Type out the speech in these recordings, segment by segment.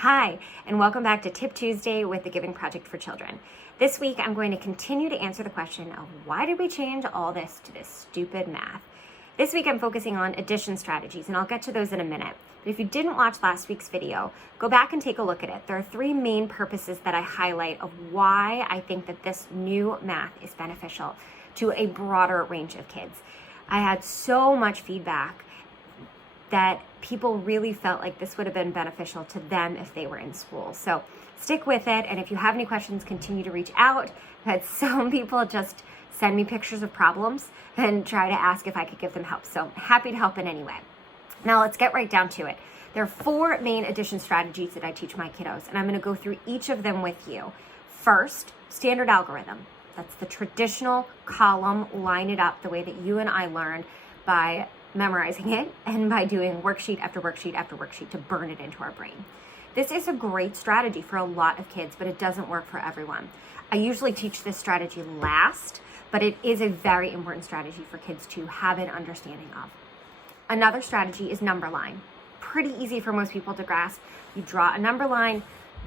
Hi, and welcome back to Tip Tuesday with the Giving Project for Children. This week, I'm going to continue to answer the question of why did we change all this to this stupid math? This week, I'm focusing on addition strategies, and I'll get to those in a minute. But if you didn't watch last week's video, go back and take a look at it. There are three main purposes that I highlight of why I think that this new math is beneficial to a broader range of kids. I had so much feedback that people really felt like this would have been beneficial to them if they were in school. So stick with it, and if you have any questions, continue to reach out. I've had some people just send me pictures of problems and try to ask if I could give them help. So happy to help in any way. Now let's get right down to it. There are four main addition strategies that I teach my kiddos, and I'm gonna go through each of them with you. First, standard algorithm. That's the traditional column, line it up the way that you and I learned by memorizing it and by doing worksheet after worksheet after worksheet to burn it into our brain. This is a great strategy for a lot of kids, but it doesn't work for everyone. I usually teach this strategy last, but it is a very important strategy for kids to have an understanding of. Another strategy is number line. Pretty easy for most people to grasp. You draw a number line,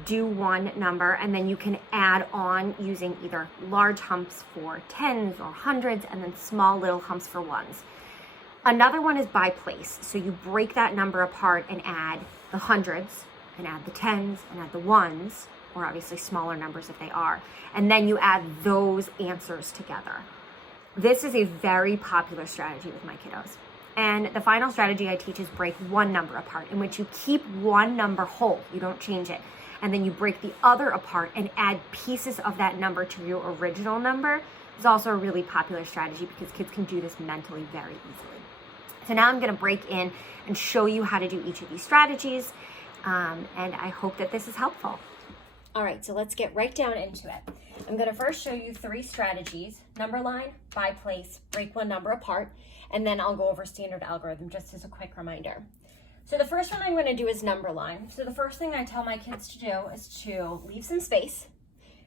do one number, and then you can add on using either large humps for tens or hundreds and then small little humps for ones. Another one is by place. So you break that number apart and add the hundreds and add the tens and add the ones, or obviously smaller numbers if they are, and then you add those answers together. This is a very popular strategy with my kiddos. And the final strategy I teach is break one number apart, in which you keep one number whole, you don't change it, and then you break the other apart and add pieces of that number to your original number. It's also a really popular strategy because kids can do this mentally very easily. So now I'm going to break in and show you how to do each of these strategies, and I hope that this is helpful. All right, so let's get right down into it. I'm going to first show you three strategies: number line, by place, break one number apart, and then I'll go over standard algorithm just as a quick reminder. So the first one I'm going to do is number line. So the first thing I tell my kids to do is to leave some space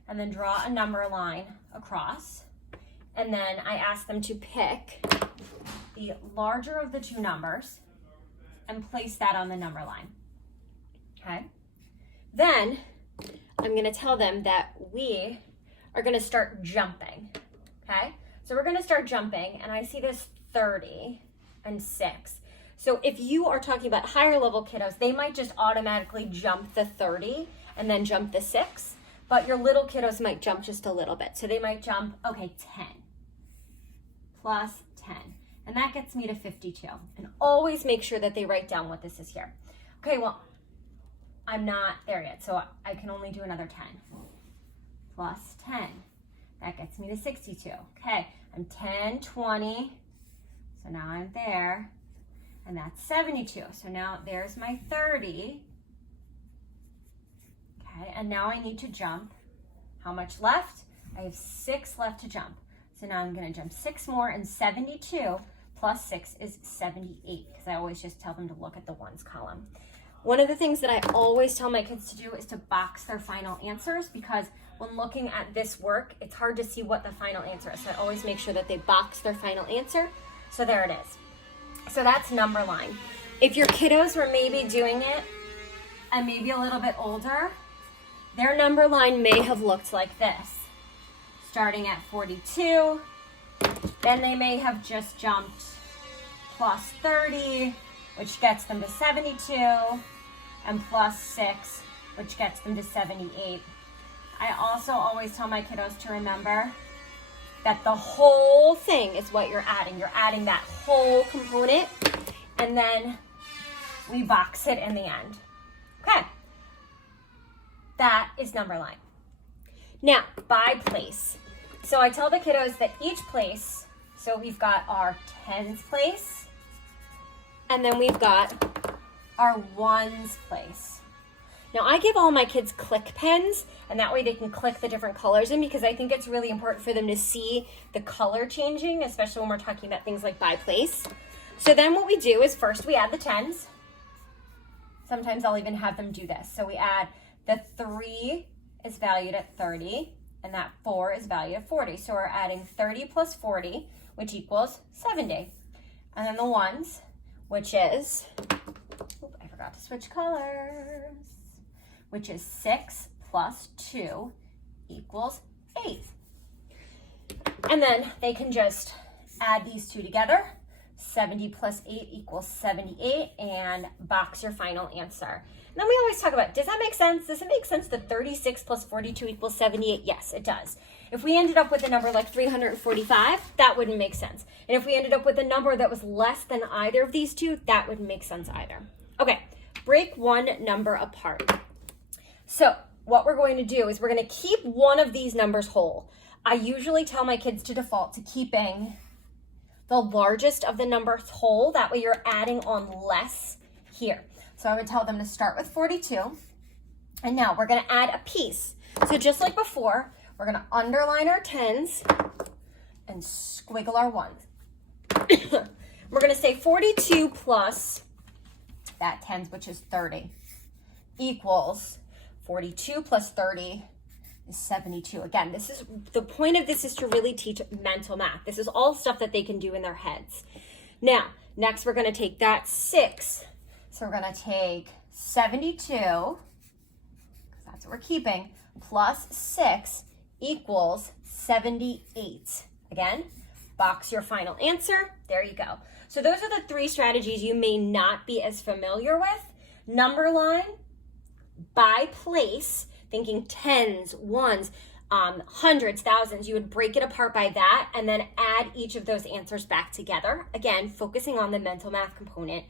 and then draw a number line across, and then I ask them to pick the larger of the two numbers and place that on the number line. Okay? Then I'm going to tell them that we are going to start jumping. Okay? So we're going to start jumping, and I see this 30 and 6. So if you are talking about higher level kiddos, they might just automatically jump the 30 and then jump the 6, but your little kiddos might jump just a little bit. So they might jump, okay, 10 plus 10. And that gets me to 52. And always make sure that they write down what this is here. Okay, well, I'm not there yet, so I can only do another 10. Plus 10. That gets me to 62. Okay, I'm 10, 20. So now I'm there. And that's 72. So now there's my 30. Okay, and now I need to jump. How much left? I have 6 left to jump. So now I'm going to jump 6 more, and 72 plus 6 is 78, because I always just tell them to look at the ones column. One of the things that I always tell my kids to do is to box their final answers, because when looking at this work, it's hard to see what the final answer is. So I always make sure that they box their final answer. So there it is. So that's number line. If your kiddos were maybe doing it and maybe a little bit older, their number line may have looked like this. Starting at 42, then they may have just jumped plus 30, which gets them to 72, and plus 6, which gets them to 78. I also always tell my kiddos to remember that the whole thing is what you're adding. You're adding that whole component, and then we box it in the end. Okay, that is number line. Now, by place. So I tell the kiddos that each place, so we've got our tens place, and then we've got our ones place. Now I give all my kids click pens, and that way they can click the different colors in, because I think it's really important for them to see the color changing, especially when we're talking about things like by place. So then what we do is first we add the tens. Sometimes I'll even have them do this. So we add the 3 is valued at 30, and that 4 is valued at 40. So we're adding 30 plus 40, which equals 70. And then the ones, which is, I forgot to switch colors, which is 6 plus 2 equals 8. And then they can just add these two together. 70 plus 8 equals 78, and box your final answer. And then we always talk about, does that make sense? Does it make sense that 36 plus 42 equals 78? Yes, it does. If we ended up with a number like 345, that wouldn't make sense. And if we ended up with a number that was less than either of these two, that wouldn't make sense either. Okay, break one number apart. So what we're going to do is we're going to keep one of these numbers whole. I usually tell my kids to default to keeping the largest of the numbers whole. That way you're adding on less here. So I would tell them to start with 42. And now we're going to add a piece. So just like before, we're going to underline our 10s and squiggle our 1s. We're going to say 42 plus that 10s, which is 30, equals 42 plus 30 is 72. Again, this is the point of this, is to really teach mental math. This is all stuff that they can do in their heads. Now, next we're going to take that 6. So we're going to take 72, because that's what we're keeping, plus 6 equals 78. Again, box your final answer. There you go. So those are the 3 strategies you may not be as familiar with. Number line, by place, thinking 10s, 1s, hundreds, thousands. You would break it apart by that and then add each of those answers back together. Again, focusing on the mental math component.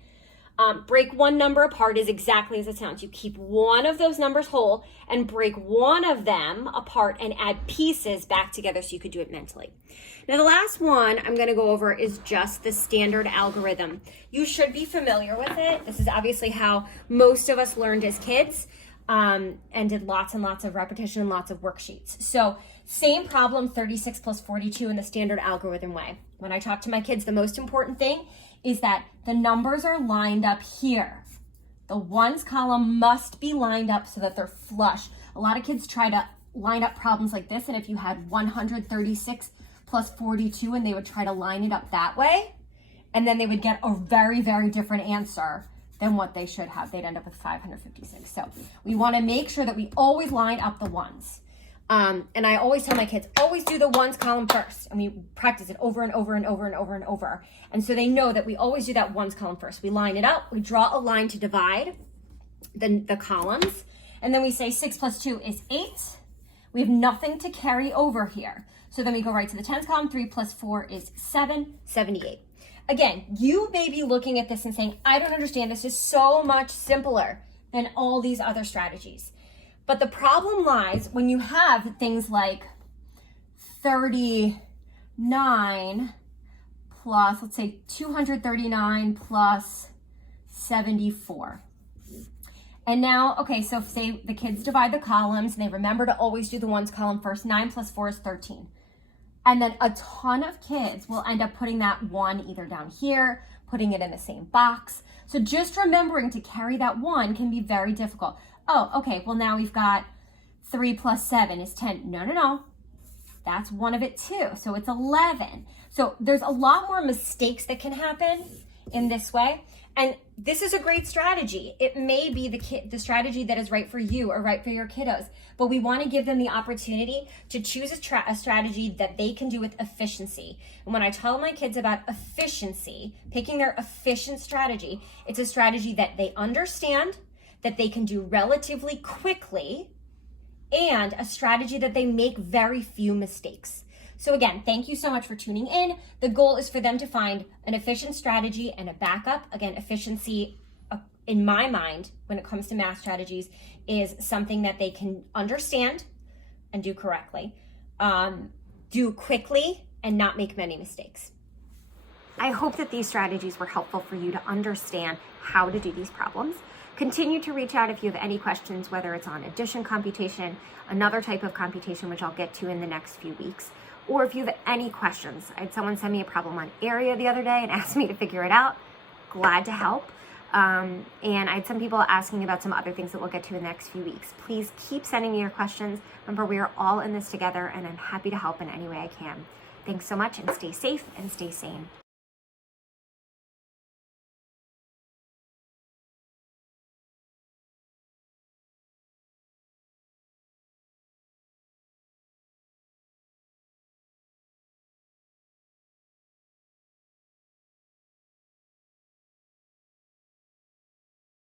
Break one number apart is exactly as it sounds. You keep one of those numbers whole and break one of them apart and add pieces back together so you could do it mentally. Now the last one I'm going to go over is just the standard algorithm. You should be familiar with it. This is obviously how most of us learned as kids, and did lots and lots of repetition and lots of worksheets. So same problem, 36 plus 42 in the standard algorithm way. When I talk to my kids, the most important thing is that the numbers are lined up here. The 1s column must be lined up so that they're flush. A lot of kids try to line up problems like this, and if you had 136 plus 42 and they would try to line it up that way, and then they would get a very, very different answer than what they should have. They'd end up with 556. So we want to make sure that we always line up the 1s. And I always tell my kids, always do the 1s column first. And we practice it over and over and over and over and over. And so they know that we always do that 1s column first. We line it up, we draw a line to divide the columns, and then we say 6 plus 2 is 8. We have nothing to carry over here. So then we go right to the 10s column, 3 plus 4 is 7, 78. Again, you may be looking at this and saying, I don't understand, this is so much simpler than all these other strategies. But the problem lies when you have things like 39 plus, let's say 239 plus 74. And now, okay, so say the kids divide the columns and they remember to always do the 1s column first. 9 plus 4 is 13. And then a ton of kids will end up putting that 1 either down here, putting it in the same box. So just remembering to carry that 1 can be very difficult. Oh, okay, well now we've got 3 plus 7 is 10. No. That's one of it too. So it's 11. So there's a lot more mistakes that can happen in this way. And this is a great strategy. It may be the strategy that is right for you or right for your kiddos, but we want to give them the opportunity to choose a strategy that they can do with efficiency. And when I tell my kids about efficiency, picking their efficient strategy, it's a strategy that they understand, that they can do relatively quickly, and a strategy that they make very few mistakes. So again, thank you so much for tuning in. The goal is for them to find an efficient strategy and a backup. Again, efficiency, in my mind, when it comes to math strategies, is something that they can understand and do correctly, do quickly, and not make many mistakes. I hope that these strategies were helpful for you to understand how to do these problems. Continue to reach out if you have any questions, whether it's on addition computation, another type of computation, which I'll get to in the next few weeks, or if you have any questions. I had someone send me a problem on area the other day and asked me to figure it out. Glad to help. And I had some people asking about some other things that we'll get to in the next few weeks. Please keep sending me your questions. Remember, we are all in this together, and I'm happy to help in any way I can. Thanks so much, and stay safe and stay sane.